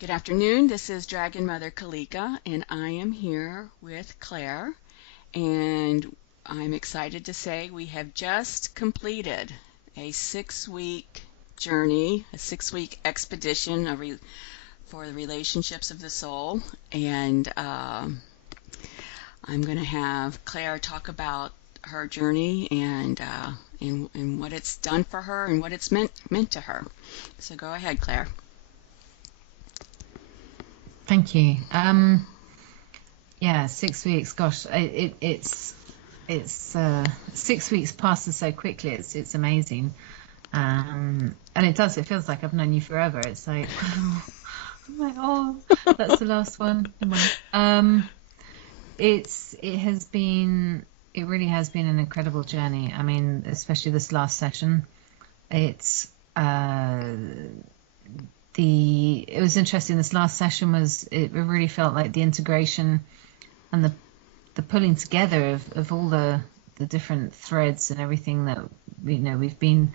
Good afternoon. This is Dragon Mother Kalika, and I am here with Claire. And I'm excited to say we have just completed a 6-week journey, a 6-week expedition for the relationships of the soul. And I'm going to have Claire talk about her journey and what it's done for her and what it's meant to her. So go ahead, Claire. Thank you. Yeah, 6 weeks. Gosh, it's 6 weeks passes so quickly. It's amazing, and it does. It feels like I've known you forever. It's like, I'm like, oh, that's the last one. It really has been an incredible journey. I mean, especially this last session. It was interesting. This last session it really felt like the integration and the pulling together of all the different threads and everything that we've been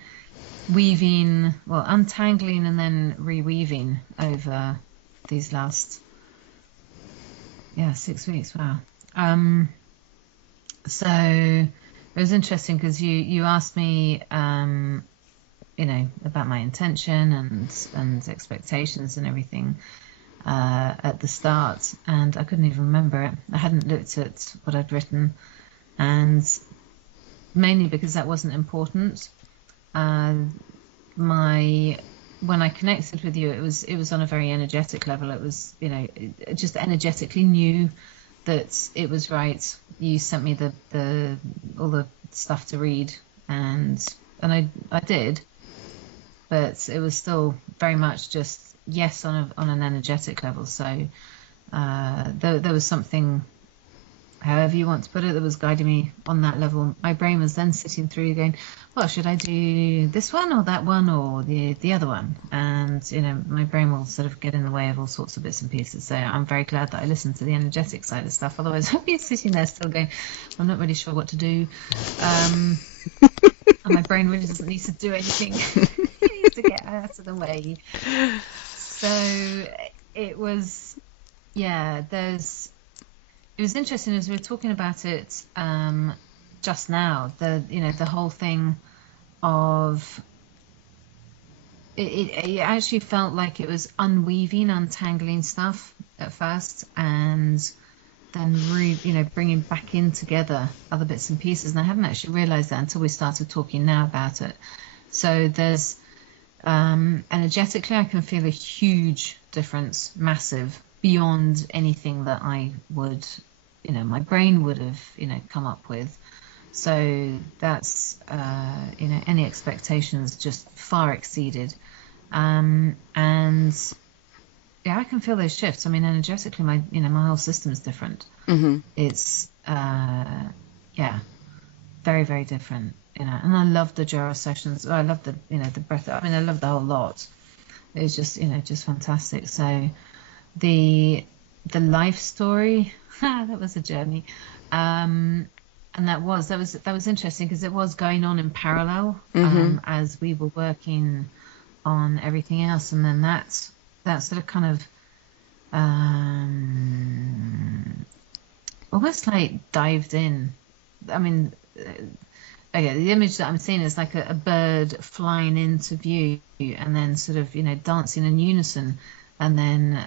weaving, untangling and then reweaving over these last 6 weeks. Wow. So it was interesting because you asked me about my intention and expectations and everything at the start, and I couldn't even remember it. I hadn't looked at what I'd written, and mainly because that wasn't important. When I connected with you, it was on a very energetic level. It was, it just energetically knew that it was right. You sent me all the stuff to read, and I did. But it was still very much just yes on an energetic level. So there was something, however you want to put it, that was guiding me on that level. My brain was then sitting through going, well, should I do this one or that one or the other one? And my brain will sort of get in the way of all sorts of bits and pieces. So I'm very glad that I listened to the energetic side of stuff. Otherwise I'd be sitting there still going, I'm not really sure what to do. And my brain really doesn't need to do anything. It needs to get out of the way. So it was, it was interesting as we were talking about it just now, the whole thing of it actually felt like it was untangling stuff at first, and then bringing back in together other bits and pieces. And I hadn't actually realized that until we started talking now about it. So there's energetically, I can feel a huge difference, massive, beyond anything that I would, my brain would have, come up with. So that's, any expectations just far exceeded. And I can feel those shifts. I mean, energetically, my whole system is different. Mm-hmm. It's, very, very different. And I love the Jara sessions. I love the breath. I mean, I love the whole lot. It was just, just fantastic. So the life story, that was a journey. And that was interesting because it was going on in parallel, as we were working on everything else. And then that sort of kind of, almost like dived in. I mean, the image that I'm seeing is like a bird flying into view and then sort of, dancing in unison, and then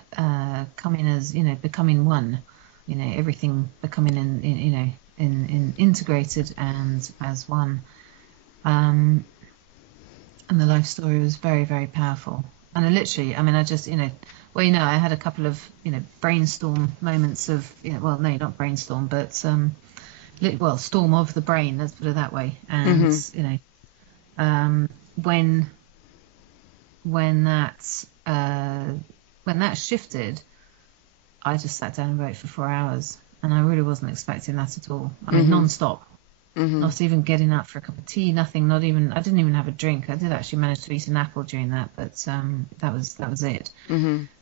coming as, becoming one, everything becoming in integrated and as one. And the life story was very, very powerful. And I had a couple of, brainstorm moments of, not brainstorm, but storm of the brain, let's put it that way. And when that shifted, I just sat down and wrote for 4 hours, and I really wasn't expecting that at all. I mean, non-stop, not even getting up for a cup of tea, nothing. I didn't even have a drink. I did actually manage to eat an apple during that, but that was it.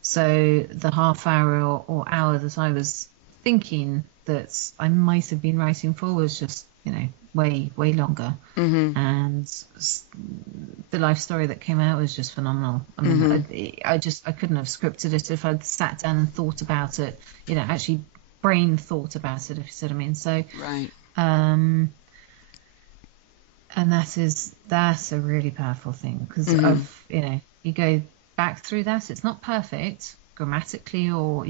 So the half hour or hour that I was thinking that I might have been writing for was just, way longer. And the life story that came out was just phenomenal. I mean, I couldn't have scripted it if I'd sat down and thought about it, actually brain thought about it, if you see what I mean. So, Right. and that's a really powerful thing, because you go back through that. It's not perfect grammatically or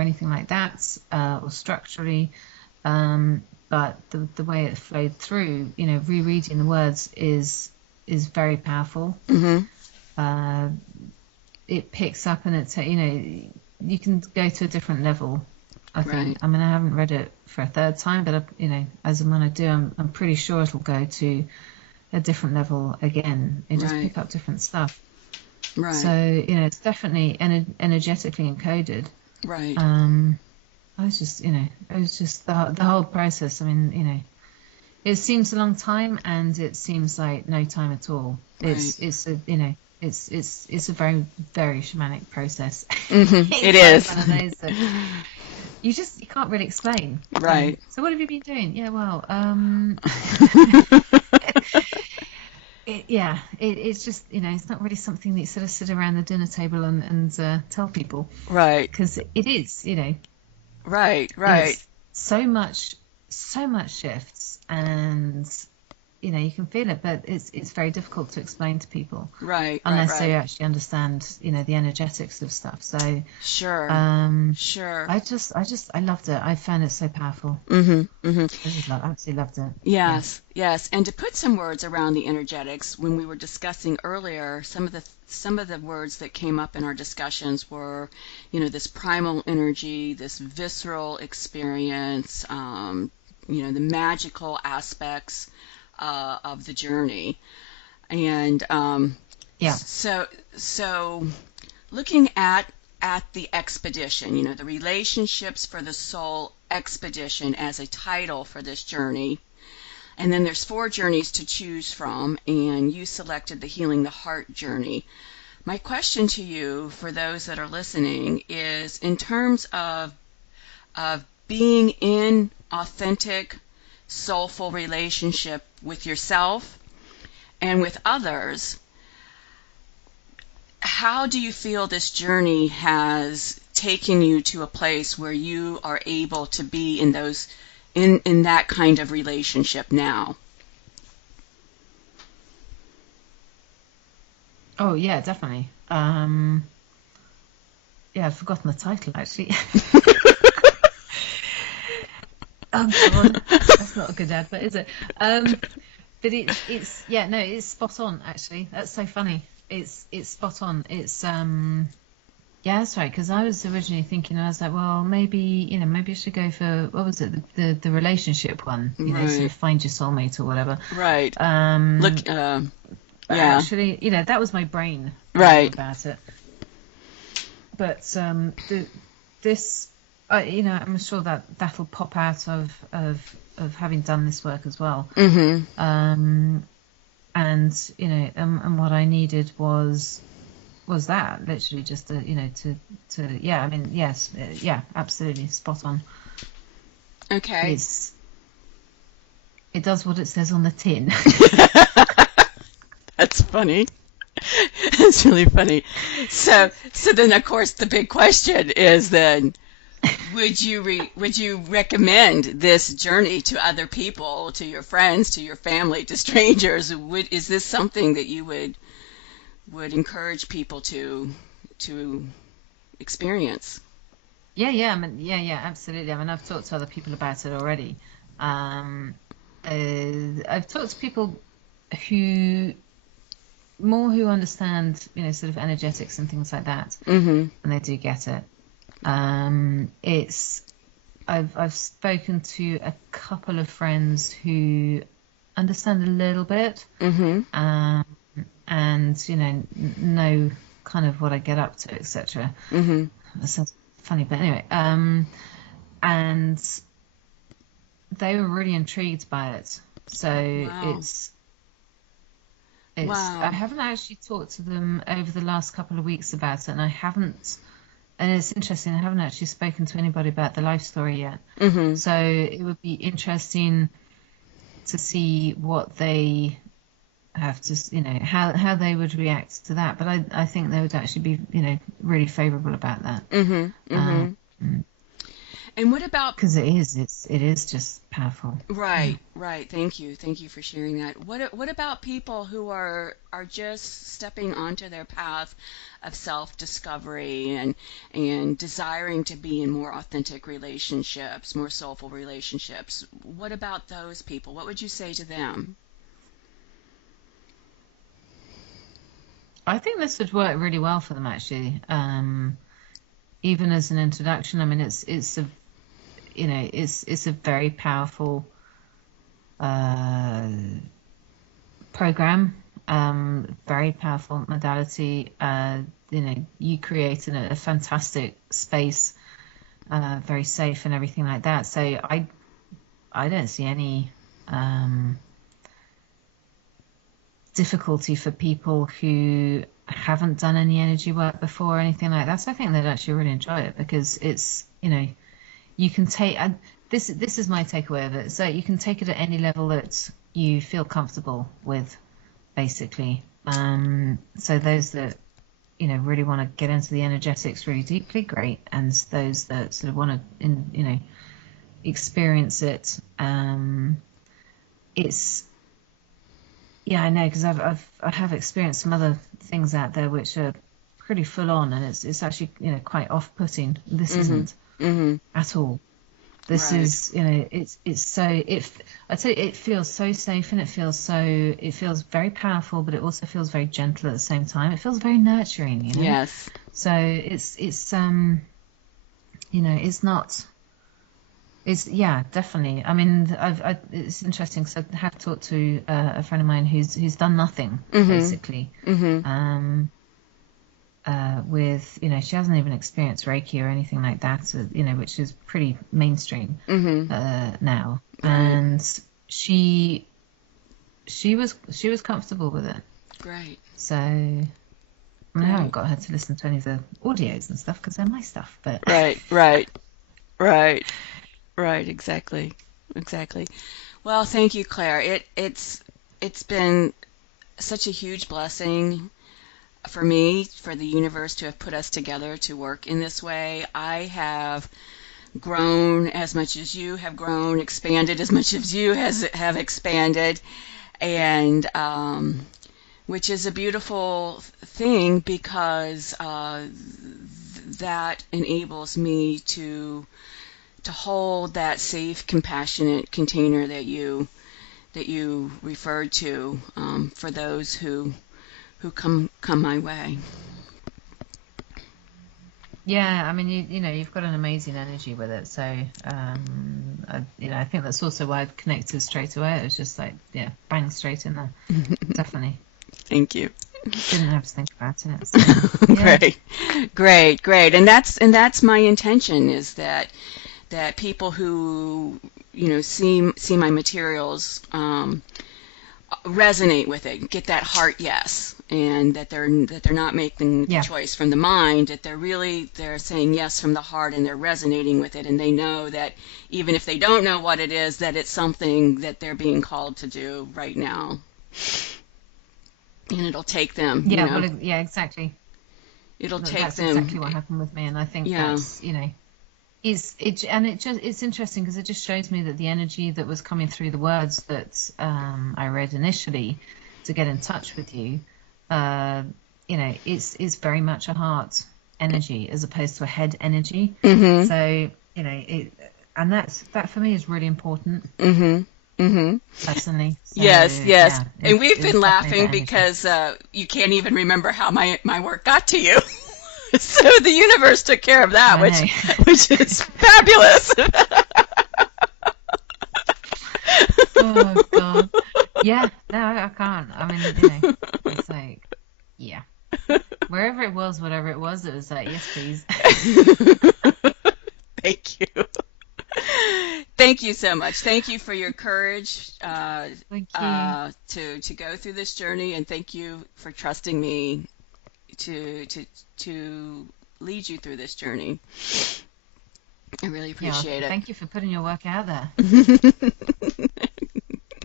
anything like that, or structurally, but the way it flowed through, rereading the words is very powerful. It picks up, and it's you can go to a different level, I think. Right. I mean, I haven't read it for a third time, but as and when I do, I'm pretty sure it'll go to a different level again. You just pick up different stuff. Right. So it's definitely energetically encoded. Right. I was just the whole process. I mean, it seems a long time, and it seems like no time at all. Right. It's a very, very shamanic process. It is. One of those that you can't really explain. Right. So what have you been doing? Yeah, well, it's just it's not really something that you sort of sit around the dinner table and tell people. Right. Because it is, Right. it's so much shifts, and you can feel it, but it's very difficult to explain to people. Right. Unless right. they actually understand, the energetics of stuff. So Sure. Sure. I loved it. I found it so powerful. I I absolutely loved it. Yes, yes. And to put some words around the energetics, when we were discussing earlier, some of the words that came up in our discussions were, this primal energy, this visceral experience, the magical aspects of the journey. And so looking at the expedition, the relationships for the soul expedition as a title for this journey. And then there's 4 journeys to choose from, and you selected the Healing the Heart journey. My question to you, for those that are listening, is in terms of being in authentic, soulful relationship with yourself and with others, how do you feel this journey has taken you to a place where you are able to be in that kind of relationship now? Oh yeah, definitely. I've forgotten the title actually. Oh God, that's not a good advert, is it? But it's spot on actually. That's so funny. It's spot on. It's that's right, because I was originally thinking, I was like, well, maybe I should go for, what was it, the relationship one, sort of find your soulmate or whatever. Right. Actually, that was my brain about it. But this, I'm sure that'll pop out of having done this work as well. And and what I needed was that literally just to absolutely spot on. Okay. It does what it says on the tin. That's funny. It's really funny. So then, of course, the big question is then, would you recommend this journey to other people, to your friends, to your family, to strangers? Is this something that you would encourage people to experience? Yeah. I mean, absolutely. I mean, I've talked to other people about it already. I've talked to people who understand, sort of energetics and things like that, and they do get it. I've spoken to a couple of friends who understand a little bit, and know kind of what I get up to, etc. That sounds funny, but anyway, and they were really intrigued by it. So wow. I haven't actually talked to them over the last couple of weeks about it, and it's interesting, I haven't actually spoken to anybody about the life story yet. So it would be interesting to see what they have to, how they would react to that. But I think they would actually be, really favourable about that. Mm-hmm. Mm-hmm. Um, And what about because it is just powerful. Yeah. right, right. Thank you for sharing that. What about people who are just stepping onto their path of self-discovery and desiring to be in more authentic relationships, more soulful relationships? What about those people? What would you say to them? I think this would work really well for them actually. Even as an introduction, I mean, it's a it's a very powerful uh, program, very powerful modality. You create a fantastic space, very safe and everything like that. So I don't see any difficulty for people who haven't done any energy work before or anything like that. So I think they'd actually really enjoy it because it's, you can take, this is my takeaway of it. So you can take it at any level that you feel comfortable with, basically. So those that, really want to get into the energetics really deeply, great. And those that sort of want to, experience it, it's, yeah, I know, because I have experienced some other things out there which are pretty full on, and it's actually quite off-putting. This Mm-hmm. isn't Mm-hmm. at all. This Right. is it's so I'd say it feels so safe, and it feels very powerful, but it also feels very gentle at the same time. It feels very nurturing. Yes. So it's not. It's yeah, definitely. I mean, it's interesting because I have talked to a friend of mine who's done nothing Mm-hmm. basically, Mm-hmm. with she hasn't even experienced Reiki or anything like that, so, which is pretty mainstream Mm-hmm. now, Right. and she was comfortable with it. Great. So I mean, I haven't Great. got her to listen to any of the audios and stuff because they're my stuff, but Right. Right. Right. Right. Exactly. Exactly. Well, thank you, Claire. It's been such a huge blessing for me, for the universe to have put us together to work in this way. I have grown as much as you have grown, expanded as much as you have expanded, and which is a beautiful thing because that enables me to hold that safe, compassionate container that you referred to for those who come my way. yeah, I mean, you've got an amazing energy with it. So, I think that's also why I connected straight away. It was just like, yeah, bang, straight in there. Definitely. Thank you. Didn't have to think about it. So, yeah, Great, great, great. And that's my intention is that people who see my materials resonate with it, get that heart yes, and that they're not making the yeah, choice from the mind, that they're saying yes from the heart, and they're resonating with it, and they know that even if they don't know what it is, that it's something that they're being called to do right now, and it'll take them, yeah. Well, yeah, exactly. it'll take That's them, exactly what happened with me, and I think yeah. it's interesting because it just shows me that the energy that was coming through the words that I read initially to get in touch with you, is very much a heart energy as opposed to a head energy. Mhm. So and that for me is really important Mhm. Mhm. personally. So Yes, yes. yeah, And it we've was been definitely laughing that energy. because you can't even remember how my work got to you. So the universe took care of that, I which know. which is fabulous. Oh God. Yeah, no, I can't. I mean, it's like, yeah. Wherever it was, whatever it was like, yes, please. Thank you. Thank you so much. Thank you for your courage Thank you. to go through this journey, and thank you for trusting me to to to lead you through this journey. I really Yeah, appreciate thank you for putting your work out there.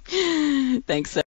it. Thanks so